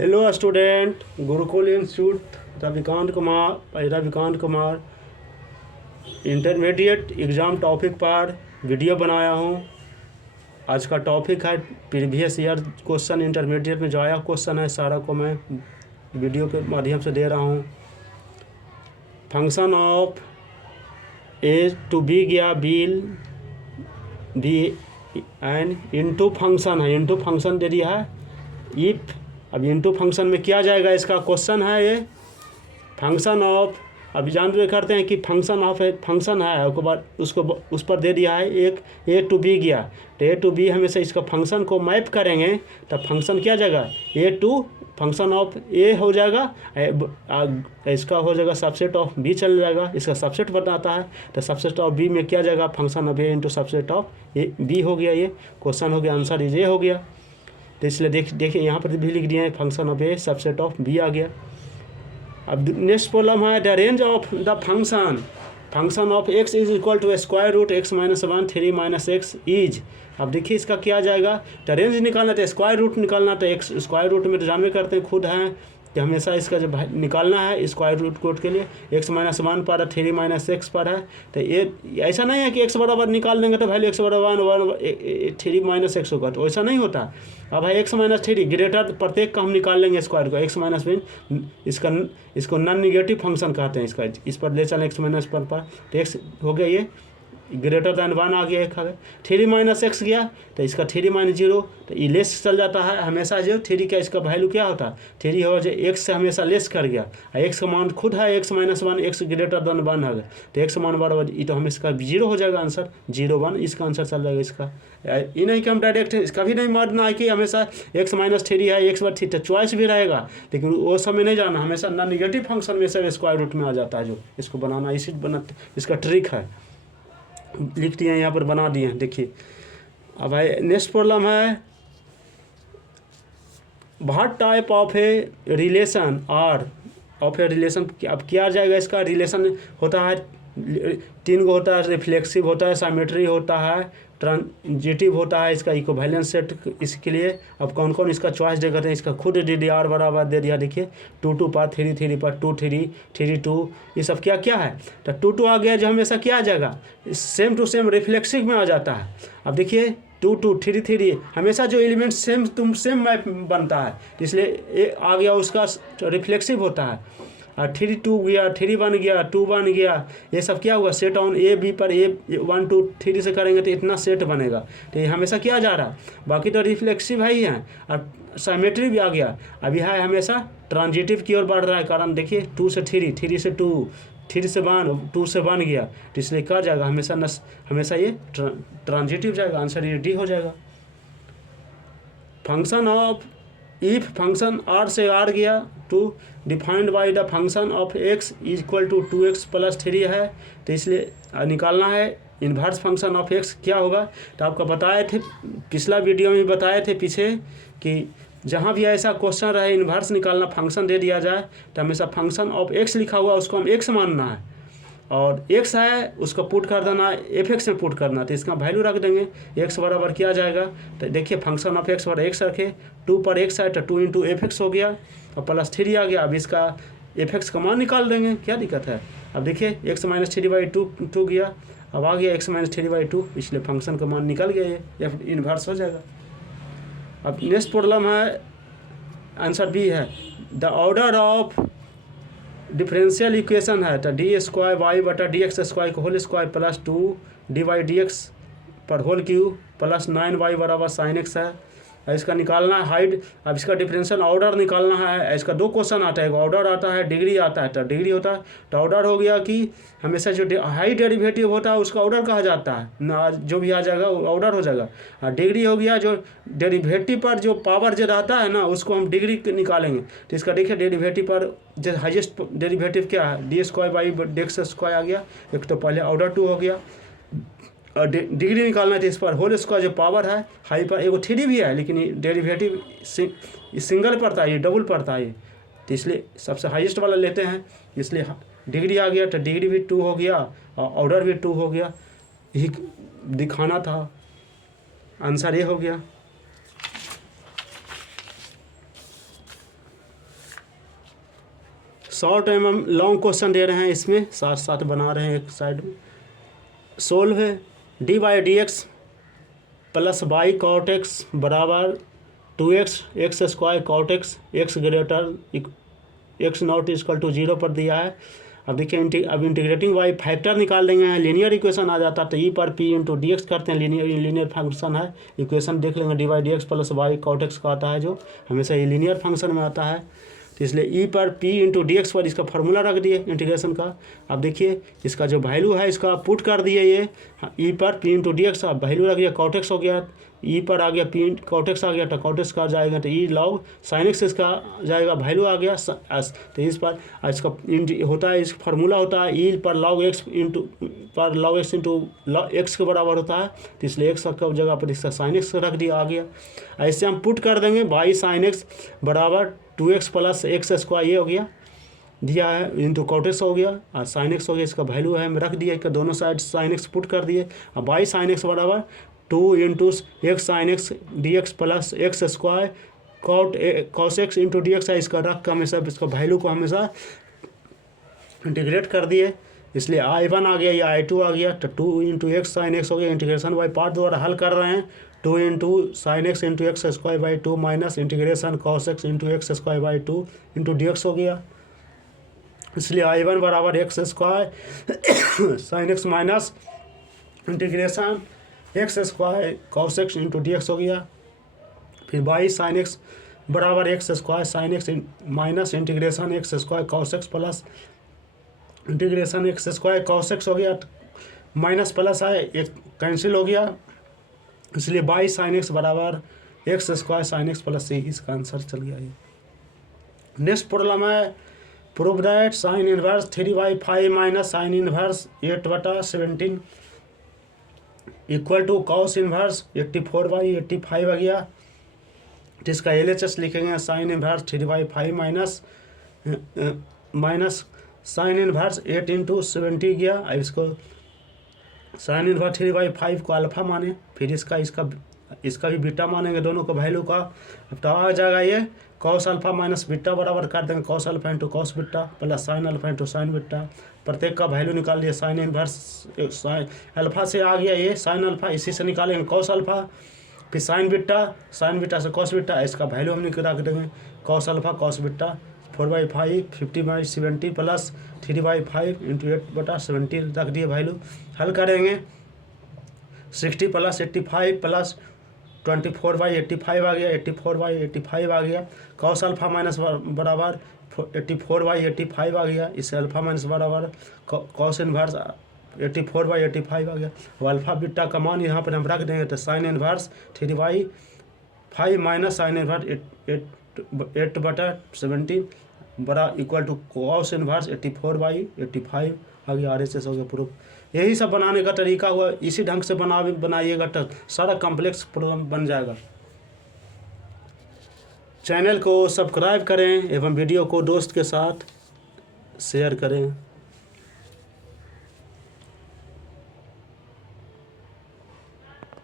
Hello student, Gurukul institute Ravikant Kumar intermediate exam topic पर video बनाया हूँ। आज का टॉपिक है प्रीवियस ईयर क्वेश्चन, इंटरमीडिएट में जो आया क्वेश्चन है सारा को मैं वीडियो के माध्यम से दे रहा हूँ। Function of A to B गया will be and into function है, इनटू फंक्शन दे दिया है इफ़। अब इनटू फंक्शन में क्या जाएगा, इसका क्वेश्चन है ये। फंक्शन ऑफ, अभी जान करते हैं कि फंक्शन ऑफ फंक्शन है, उसके बाद उसको उस पर दे दिया है एक ए टू बी गया, तो ए टू बी हमेशा इसका फंक्शन को मैप करेंगे तब फंक्शन क्या जाएगा, ए टू फंक्शन ऑफ ए हो जाएगा, इसका हो जाएगा सबसेट ऑफ बी चल जाएगा, इसका सबसेट बताता है तो सबसेट ऑफ बी में क्या जाएगा, function of A into subset of A B हो गया। ये क्वेश्चन हो गया, आंसर ये हो गया। तो इसलिए देखिए यहाँ पर भी लिख दिया है function of A subset of B आ गया। अब नेक्स्ट प्रॉब्लम है the range of the function of X is equal to square root X minus 1 3 minus X is. अब देखिए इसका क्या जाएगा, तो रेंज निकालना तो स्क्वायर रूट निकालना, तो एक्स स्क्वायर रूट में तो जानवे करते हैं खुद हैं कि हमेशा इसका जब निकालना है स्क्वायर रूट कोड के लिए एक्स माइनस 1 पर है, 3 माइनस एक्स पर है, तो ये ऐसा नहीं है कि एक्स बराबर निकाल देंगे तो वैल्यू एक्स बराबर 1 3 माइनस एक्स होगा, तो ऐसा नहीं होता। अब है एक्स माइनस 3 ग्रेटर प्रत्येक का हम निकाल लेंगे स्क्वायर को, एक्स माइनस मीन इसको नॉन निगेटिव फंक्शन कहते हैं, इसका इस पर ले चलें एक्स माइनस पर तो एक्स हो गया, ये ग्रेटर दैन 1 आ गया, एक आ गया। 3 माइनस एक्स गया तो इसका 3 माइनस 0, तो ये लेस चल जाता है हमेशा, जो 3 का इसका वैल्यू क्या होता है 3 हो जो एक्स से हमेशा लेस कर गया, एक्स का मान खुद है x minus 1, x greater than 1 है, तो एक्स मान बराबर ये तो हम इसका 0 हो जाएगा, आंसर 0 1 इसका आंसर चल जाएगा इसका। ये नहीं कि हम डायरेक्ट कभी नहीं मारना है कि हमेशा एक्स माइनस 3 है एक्स बार 3, तो चॉइस भी रहेगा, लेकिन वो समय नहीं जाना, हमेशा नॉन निगेटिव फंक्शन में सब स्क्वायर रूट में आ जाता है, जो इसको बनाना इसी इसका ट्रिक है, लिख दिए यहाँ पर बना दिए हैं। देखिए अब भाई नेक्स्ट प्रॉब्लम है what type of a relation और ऑफ ए रिलेशन। अब क्या जाएगा, इसका रिलेशन होता है 3 को होता है, रिफ्लेक्सिव होता है, साइमेट्री होता है, ट्रांजिटिव होता है, इसका इक्विवेलेंस सेट इसके लिए। अब कौन कौन इसका चॉइस दे करते हैं, इसका खुद DDR बराबर दे दिया, देखिए 2 2 पर 3 3 पर 2 3 3 2, ये सब क्या क्या है, तो 2 2 आ गया जो हमेशा क्या आ जाएगा सेम टू सेम रिफ्लेक्सिव में आ जाता है। अब देखिए 2 2 3 3 हमेशा जो एलिमेंट सेम मैप बनता है, इसलिए आ गया उसका रिफ्लेक्सिव होता है। और 3 2 गया, 3 1 गया, 2 1 गया, ये सब क्या हुआ सेट ऑन ए बी पर, ए 1 2 3 से करेंगे तो इतना सेट बनेगा, तो ये हमेशा क्या जा रहा है, बाकी तो रिफ्लेक्सिव है ही है, और साइमेट्री भी आ गया। अभी है हमेशा ट्रांजिटिव की ओर बढ़ रहा है, कारण देखिए 2 से 3 3 से 2 3 से 1 2 से 1 गया, तो इसलिए क्या जाएगा हमेशा ये ट्रांजिटिव जाएगा, आंसर ये डी हो जाएगा। Function of if function R से आर गया to defined by the function of x equal to 2x plus 3 है, तो इसलिए निकालना है इन्वर्स फंक्शन ऑफ एक्स क्या होगा। तो आपको बताए थे पिछला वीडियो में बताए थे पीछे कि जहाँ भी ऐसा क्वेश्चन रहे इन्वर्स निकालना, फंक्शन दे दिया जाए तो हमेशा फंक्शन ऑफ एक्स लिखा हुआ उसको हम एक्स मानना है, और एक्स है उसको पुट कर देना एफ एक्स में पुट करना, तो इसका वैल्यू रख देंगे एक्स बराबर किया जाएगा। तो देखिए फंक्शन ऑफ एक्स बराबर एक्स रखे, 2 पर एक्स है तो 2 इंटू एफ एक्स हो गया, और प्लस 3 आ गया। अब इसका एफ एक्स का मान निकाल देंगे, क्या दिक्कत है। अब देखिए एक्स माइनस 3/2 गया, अब आ गया एक्स माइनस 3/2, इसलिए फंक्शन का मान निकल गया, ये इन्वर्स हो जाएगा। अब नेक्स्ट प्रॉब्लम है आंसर बी है the order of differential equation है, तो डी स्क्वायर वाई बटा डी एक्स स्क्वायर को होल स्क्वायर प्लस 2 dy/dx पर होल क्यूब प्लस 9y बराबर साइन एक्स है। इसका निकालना है हाइट। अब इसका डिफरेंशियल ऑर्डर निकालना है, इसका 2 क्वेश्चन आता है, ऑर्डर आता है डिग्री आता है, तो डिग्री होता है तो ऑर्डर हो गया कि हमेशा जो हाई डेरिवेटिव होता है उसका ऑर्डर कहा जाता है ना, जो भी आ जाएगा वो ऑर्डर हो जाएगा। और डिग्री हो गया जो डेरिवेटिव पर जो पावर जो रहता है ना उसको हम डिग्री निकालेंगे, तो इसका देखिए डेरिवेटिव पर जो हाइएस्ट डेरिवेटिव क्या है d²/dx² आ गया, एक तो पहले ऑर्डर 2 हो गया। और डिग्री निकालना है तो इस पर होल स्क्वायर जो पावर है हाई पर एगो 3 भी है, लेकिन ये डेरिवेटिव सिंगल पड़ता है, ये डबल पड़ता है, तो इसलिए सबसे हाईएस्ट वाला लेते हैं, इसलिए डिग्री आ गया तो डिग्री भी 2 हो गया और ऑर्डर भी 2 हो गया, यही दिखाना था, आंसर ये हो गया। शॉर्ट एवं लॉन्ग क्वेश्चन दे रहे हैं, इसमें साथ साथ बना रहे हैं एक साइड में। सोल्व है d by d x plus y cot x बराबर 2x x square cot x greater x not equal to 0 पर दिया है। अब देखिए अब इंटीग्रेटिंग वाई फैक्टर निकाल लेंगे हैं, लीनियर इक्वेशन आ जाता है तो ई पर पी इंटू डी एक्स करते हैं, लीनियर फंक्शन है, इक्वेशन देख लेंगे d y d x plus y cot x का आता है जो हमेशा ये लीनियर फंक्शन में आता है, तो इसलिए ई पर पी इंटू डी एक्स पर इसका फार्मूला रख दिए इंटीग्रेशन का। अब देखिए इसका जो वैल्यू है इसका पुट कर दिए, ये ई पर पी इंटू डी एक्स अब वैल्यू रख दिया, कॉट एक्स हो गया, ई पर आ गया पी कॉट एक्स आ गया तो कॉट एक्स का जाएगा तो ई लॉग साइन एक्स इसका जाएगा, वैल्यू आ गया तो इस पर इसका होता है, इस फार्मूला होता है ई पर लॉग एक्स इंटू एक्स के बराबर होता है, तो इसलिए एक्स का जगह पर इसका साइन एक्स रख दिया आ गया। ऐसे हम पुट कर देंगे वाई साइन एक्स बराबर 2x प्लस एक्स स्क्वायर ये हो गया दिया है इंटू कॉट एक्स हो गया और साइन एक्स हो गया, इसका वैल्यू है हम रख दिया कि दोनों साइड साइन एक्स पुट कर दिए। अब वाई साइन एक्स बराबर 2 into x sine x D x plus x square cos x into D x है, इसका रख कर हमेशा इसका वैल्यू को हमेशा इंटीग्रेट कर दिए, इसलिए I1 आ गया या I2 आ गया तो 2 इंटू एक्स साइन एक्स हो गया। इंटीग्रेशन बाई पार्ट द्वारा हल कर रहे हैं, 2 into sine x into x square by 2 minus integration cos x into x square by 2 into D x हो गया, इसलिए I1 बराबर X square sine x minus integration x square cos x into D x हो गया। फिर Y sign X बराबर X square sine x minus integration x square cos x plus integration x square cos x हो गया, minus plus है एक cancel हो गया, इसलिए बाई साइन एक्स बराबर X square sine X plus C, इसका आंसर चल गया ये। नेक्स्ट प्रॉब्लम है prove that sine inverse 3/5 minus sine inverse 8/17 equal to cos inverse 84/85 आ गया, तो इसका LHS लिखेंगे sine inverse 3/5 minus sine inverse 8 into 70 गया। अब इसको साइन इनवर्स 3/5 को अल्फा माने, फिर इसका भी बीटा मानेंगे दोनों को वैल्यू का। अब तो आ जाएगा ये कॉस अल्फा माइनस बीटा बराबर कर देंगे cos alpha into cos beta plus sine alpha into sine beta, प्रत्येक का वैल्यू निकाल लिया, साइन इनवर्स साइन अल्फा से आ गया ये साइन अल्फा, इसी से निकालेंगे कॉस अल्फा, फिर साइन बीटा से कॉस बीटा, इसका वैल्यू हम रख देंगे cos alpha cos beta 4/5 50/70 plus 3/5 into 8/70 रख दिए वैल्यू। हल करेंगे 60 प्लस 85 प्लस 24/85 आ गया, 84/85 आ गया, कॉस अल्फा माइनस बराबर 84/85 आ गया, इससे अल्फा माइनस बराबर कॉस इनवर्स 84/85 आ गया। अब अल्फा बीटा का मान यहाँ पर हम रख देंगे तो sign inverse 3/5 minus sine inverse 8/17 बड़ा इक्वल टू कॉस इनवर्स 84/85 आ गया। RHS हो गया प्रूफ। यही सब बनाने का तरीका हुआ, इसी ढंग से बनाइएगा तो सारा कॉम्प्लेक्स प्रॉब्लम बन जाएगा। चैनल को सब्सक्राइब करें एवं वीडियो को दोस्त के साथ शेयर करें।